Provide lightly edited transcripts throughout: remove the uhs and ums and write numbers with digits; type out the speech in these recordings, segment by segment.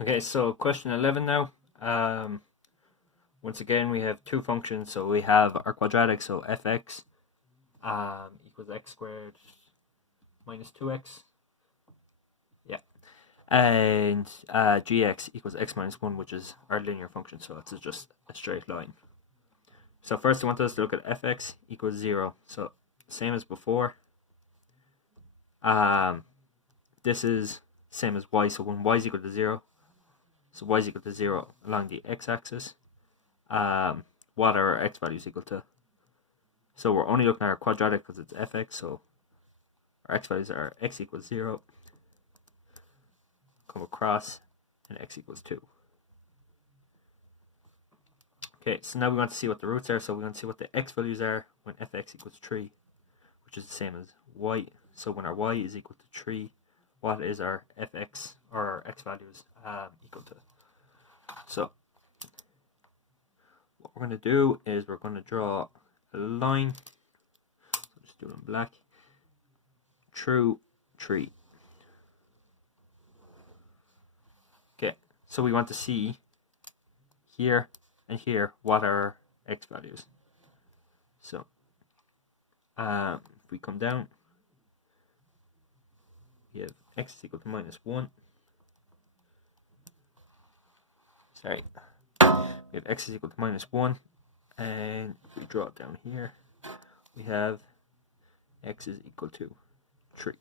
Okay, so question 11 now. Once again, we have two functions. So we have our quadratic, so fx equals x squared minus 2x. Yeah. And gx equals x minus 1, which is our linear function. So it's just a straight line. So first I want us to look at fx equals 0. So same as before. This is same as y. So when y is equal to 0, so y is equal to 0 along the x-axis. What are our x values equal to? So we're only looking at our quadratic because it's fx, so our x values are x equals 0, come across, and x equals 2. Okay, so now we want to see what the roots are, so we want to see what the x values are when fx equals 3, which is the same as y. So when our y is equal to 3, what is our fx, or our x values, equal to? So what we're going to do is we're going to draw a line, so just do it in black, through 3. Okay, so we want to see here and here what are our x values. So if we come down, we have x is equal to minus 1. Sorry. We have x is equal to minus 1, and if we draw it down here, we have x is equal to 3.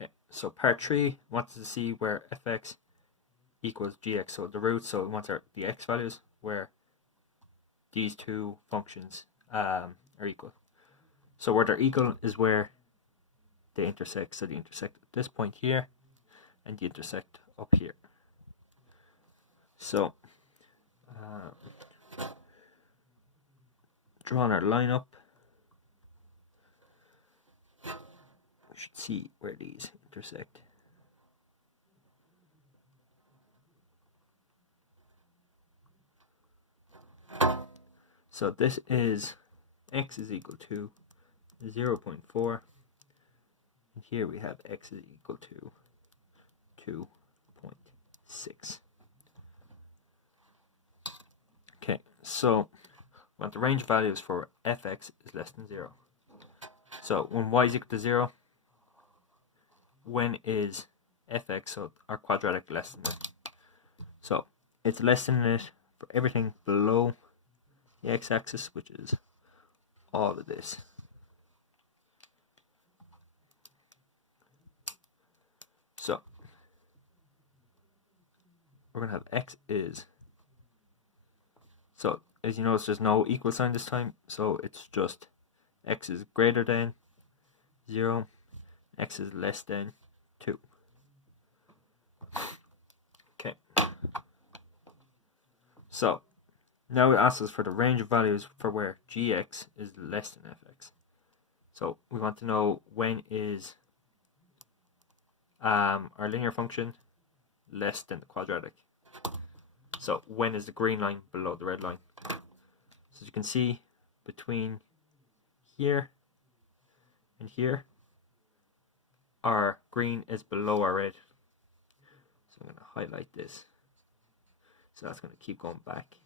Okay, so part 3 wants to see where fx equals gx, so the roots, so it wants the x values where these two functions are equal. So where they're equal is where they intersect, so they intersect at this point here, and they intersect up here. So drawing our line up, we should see where these intersect. So this is x is equal to 0.4, and here we have x is equal to 2.6. Okay, so we want the range of values for fx is less than 0. So when y is equal to 0, when is fx, so our quadratic, less than it? So it's less than it for everything below the x-axis, which is all of this. So we're going to have x is, so as you notice there's no equal sign this time, so it's just x is greater than 0, x is less than 2. Okay, so now it asks us for the range of values for where gx is less than fx. So we want to know when is our linear function less than the quadratic. So when is the green line below the red line? So as you can see, between here and here, our green is below our red. So I'm going to highlight this. So that's going to keep going back.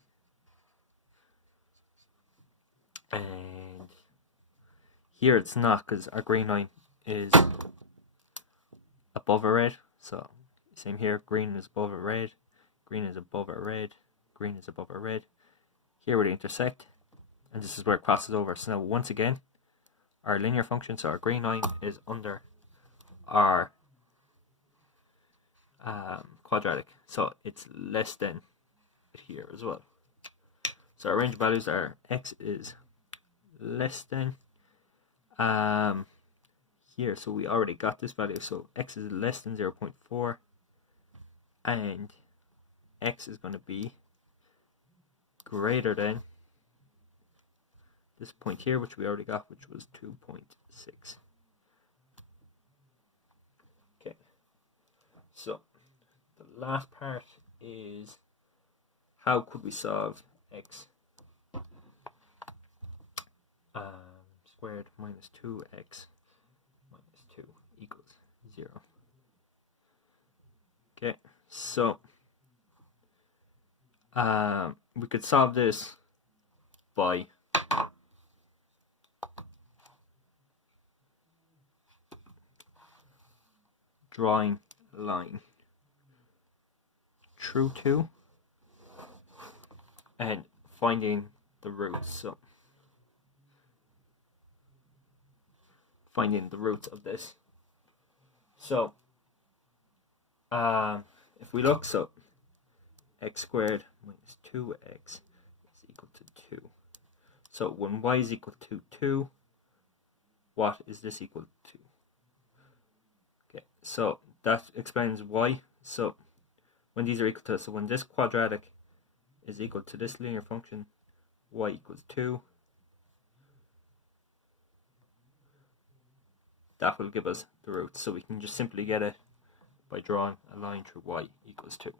And here it's not, because our green line is above a red. So same here, green is above a red, green is above a red, green is above a red. Here where they intersect, and this is where it crosses over. So now once again, our linear function, so our green line is under our quadratic, so it's less than here as well. So our range values are x is less than here, so we already got this value, so x is less than 0.4, and x is going to be greater than this point here, which we already got, which was 2.6. Okay, so the last part is how could we solve x squared minus 2x minus 2 equals 0. Okay, so we could solve this by drawing a line through 2 and finding the roots. So finding the roots of this. So if we look, so x squared minus 2x is equal to 2. So when y is equal to 2, what is this equal to? Okay, so that explains why. So when these are equal to, so when this quadratic is equal to this linear function, y equals 2, that will give us the roots. So we can just simply get it by drawing a line through y equals 2.